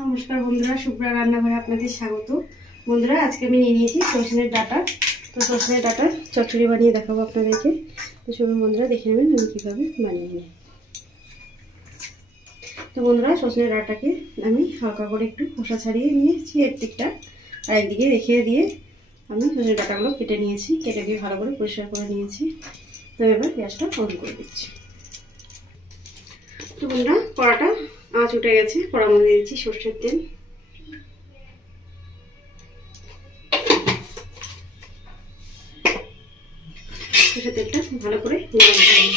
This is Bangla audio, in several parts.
নমস্কার বন্ধুরা, শুভ্রা রান্নাঘরে আপনাদের স্বাগত। বন্ধুরা, আজকে আমি নিয়ে নিয়েছি সজনের ডাঁটা। তো সজনের ডাঁটার চচ্চড়ি বানিয়ে দেখাবো আপনাদেরকে। তো চলুন বন্ধুরা, দেখে নেবেন আমি কীভাবে বানিয়ে নিই। তো বন্ধুরা, সজনের ডাঁটাকে আমি হালকা করে একটু খোসা ছাড়িয়ে নিয়েছি এর দিকটা, আর একদিকে রেখে দিয়ে আমি সজনের ডাঁটাগুলো কেটে নিয়েছি। কেটে দিয়ে ভালো করে পরিষ্কার করে নিয়েছি। তো এবার গ্যাসটা অন করে দিচ্ছি। তো বন্ধুরা, কড়াটা আঁচ উঠে গেছে। কড়ার মধ্যে দিচ্ছি সর্ষের তেল। সর্ষের তেলটা ভালো করে গরম করে নেব।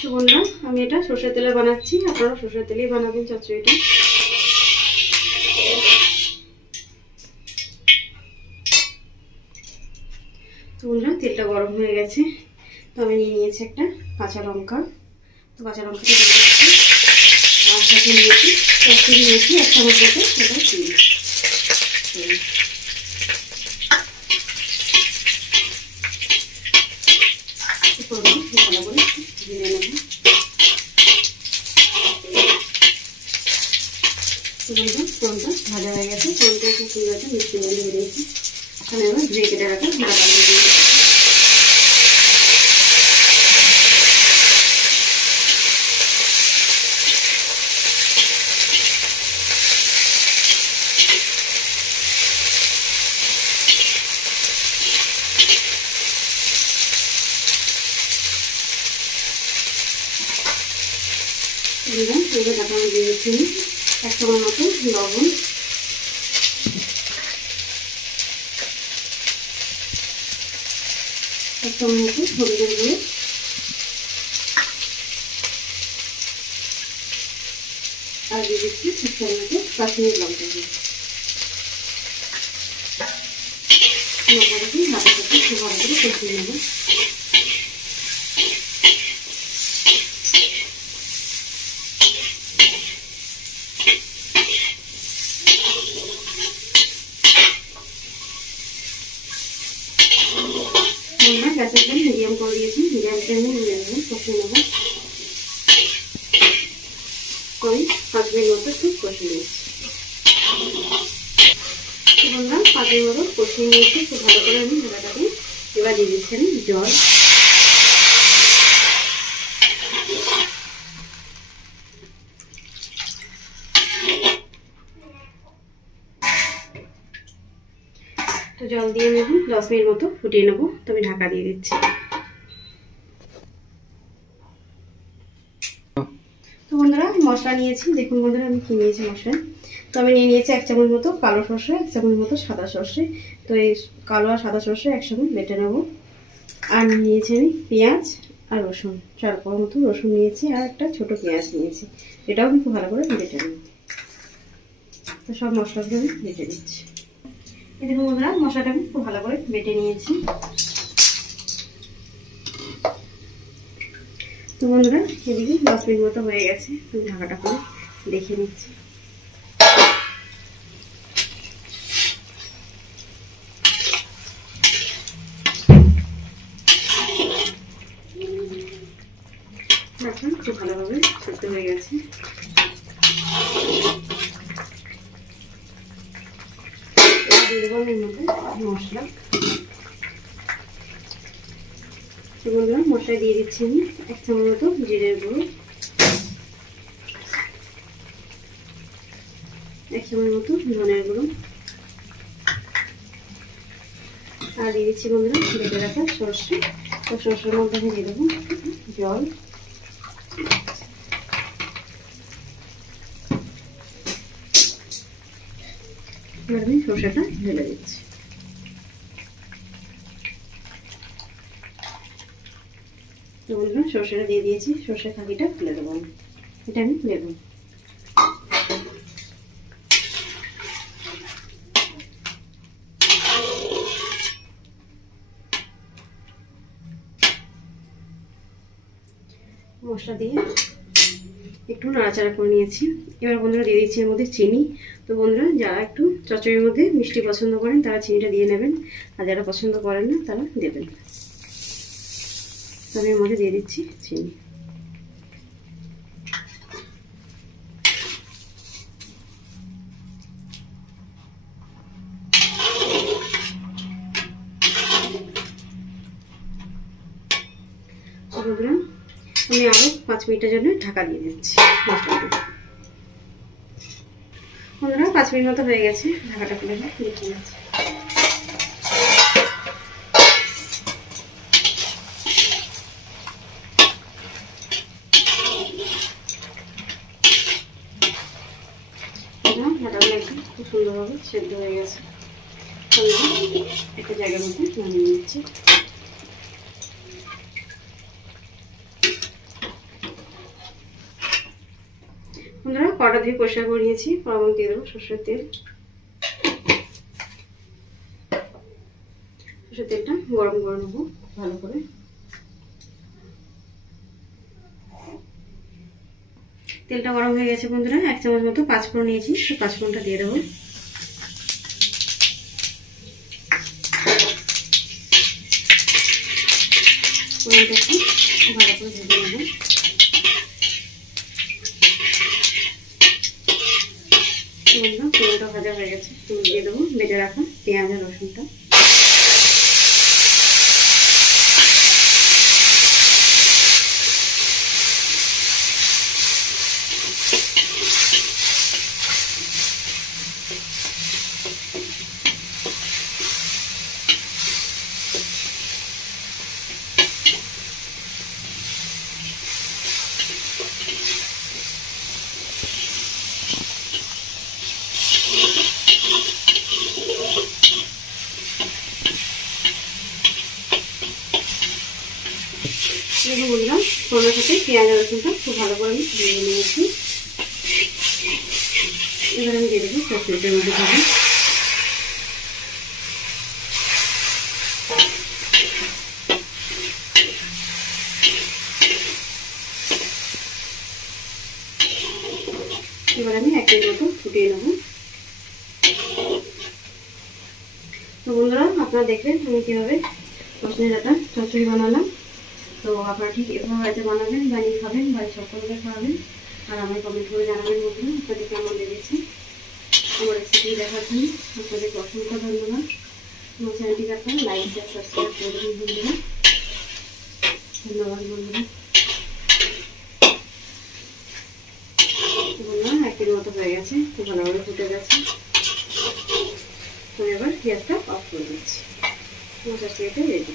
তো বন্ধুরা, আমি এটা সর্ষের তেলে বানাচ্ছি, আপনারা সর্ষের তেলেই বানাবেন চচ্চড়িটা। তো বন্ধুরা, তেলটা গরম হয়ে গেছে। তো আমি নিয়ে নিয়েছি একটা কাঁচা লঙ্কা। তো কাঁচা লঙ্কাটা দিয়ে দিচ্ছি, আর সাথে নিয়েছি চচ্চড়ি নিয়েছি এক চামচ মতো, সেটা চিনি। ভালো করে ভেজে নেব। ফোনটা ভাজা হয়ে গেছে, ফোনটা খুব সুন্দর একটা মিষ্টি গন্ধ বেরিয়েছে। এখানে এবার ধুয়ে কেটে রাখা ডাঁটা দিয়ে দিচ্ছি। এবার ডাঁটা আমি দিয়ে দিচ্ছি এক চামচ মতো লবণ, এক চামচ মতো হলুদের গুঁড়ো, আর দিয়ে দিচ্ছি এক চামচ মতো কাশ্মীরি লঙ্কা গুঁড়ো। লঙ্কাটাকে হাতের সাথে খুব ভালো করে কষিয়ে নেব। গ্যাসের ফ্লেম মিডিয়াম করে দিয়েছি, মিডিয়াম ফ্লেমে কষিয়ে নেব। কই 5 মিনিট মতো একটু কষিয়ে নিয়েছি। বন্ধুরা, 5 মিনিট মতো কষিয়ে নিয়েছি খুব ভালো করে আমি ডাঁটাটাকে। এবার দিয়ে দিচ্ছেন জল। তো জল দিয়ে নেব, 10 মিনিট মতো ফুটিয়ে নেব। তো আমি ঢাকা দিয়ে দিচ্ছি। তো বন্ধুরা, মশলা নিয়েছি, দেখুন বন্ধুরা আমি কি নিয়েছি মশলা। তো আমি নিয়ে নিয়েছি 1 চামচ মতো কালো সর্ষে, 1 চামচ মতো সাদা সর্ষে। তো এই কালো আর সাদা সর্ষে একসঙ্গে বেটে নেব। আর নিয়েছি আমি পেঁয়াজ আর রসুন, 4 কোয়া মতো রসুন নিয়েছি, আর একটা ছোট পেঁয়াজ নিয়েছি। এটাও আমি খুব ভালো করে বেটে নেব। তো সব মশলাগুলো আমি বেটে নিচ্ছি। এই দেখুন বন্ধুরা, মশলাটা আমি খুব ভালো করে বেটে নিয়েছি। তো বন্ধুরা, এদিকে 10 মিনিট মতো হয়ে গেছে। আমি ঢাকাটা করে দেখে নিচ্ছি। খুব ভালোভাবে সেদ্ধ হয়ে গেছে। দিয়ে দেবো এর মধ্যে মশলা। বন্ধুরা, মশলা দিয়ে দিচ্ছি আমি 1 চামচ মতো জিরের গুঁড়ো, 1 চামচ মতো ধনের গুঁড়ো, আর দিয়ে দিচ্ছি বন্ধুরা বেটে রাখা সর্ষে। তো সর্ষের মধ্যে আমি দিয়ে দেবো জল। এবার আমি সর্ষেটা ঢেলে দিচ্ছি। তো বন্ধুরা, সর্ষেটা দিয়ে দিয়েছি, সর্ষের থাকিটা ফেলে দেবো। এটা আমি দেবো। মশলা দিয়ে একটু নাড়াচাড়া করে নিয়েছি। এবার বন্ধুরা দিয়ে দিচ্ছি এর মধ্যে চিনি। তো বন্ধুরা, যারা একটু চচ্চড়ির মধ্যে মিষ্টি পছন্দ করেন তারা চিনিটা দিয়ে নেবেন, আর যারা পছন্দ করেন না তারা দেবেন। তো আমি এর মধ্যে দিয়ে দিচ্ছি চিনি। আমি আরও 5 মিনিটের জন্য ঢাকা দিয়ে দিচ্ছি মশলা দিয়ে। বন্ধুরা 5 মিনিট মতো হয়ে গেছে, ঢাকাটা খুলে নিয়ে যাচ্ছে। ঢাকাগুলো একদম খুব সুন্দরভাবে সেদ্ধ হয়ে গেছে। একটা জায়গার মধ্যে নামিয়ে নিচ্ছি। বন্ধুরা কড়া দিয়ে পরিষ্কার করে নিয়েছি, কড়া দিয়ে দেবো সরষের তেল। সরষের তেলটা গরম করে নেবো ভালো করে। তেলটা গরম হয়ে গেছে বন্ধুরা, 1 চামচ মতো পাঁচফোড়ন নিয়েছি, সেই পাঁচফোড়নটা দিয়ে দেবো। ফোড়নটা একটু ভালো করে ভেজে নেবো। ফোড়নটা ভাজা হয়ে গেছে, দিয়ে দেবো বেটে রাখা পেঁয়াজ আর রসুনটা। দেখুন বন্ধুরা ফোড়নের সাথে পেঁয়াজ আর রসুনটা খুব ভালো করে আমি ভেজে নিয়েছি। এবার আমি দিয়ে দেবো সরষের তেলের মধ্যে ভাজা। এবার আমি 1 মিনিট মতো ফুটিয়ে নেব। তো বন্ধুরা আপনারা দেখলেন আমি কীভাবে সজনে ডাঁটা চচ্চড়ি বানালাম। তো আপনারা ঠিক এভাবে বাড়িতে বানাবেন, বানিয়ে খাবেন, বাড়ির সকলকে খাওয়াবেন। আর আমায় কমেন্ট করে জানাবেন বন্ধুরা আপনাদের কেমন লেগেছে। আমার রেসিপি দেখার জন্য আপনাদেরকে অসংখ্য ধন্যবাদ। আমার চ্যানেলটিকে আপনারা লাইক শেয়ার সাবস্ক্রাইব করে দেবেন বন্ধুরা। ধন্যবাদ বন্ধুরা। বন্ধুরা 1 মিনিট মতো হয়ে গেছে, খুব ভালোভাবে ফুটে গেছে। তো এবার গ্যাসটা অফ করে দিচ্ছি। আমার রেসিপিটা রেডি।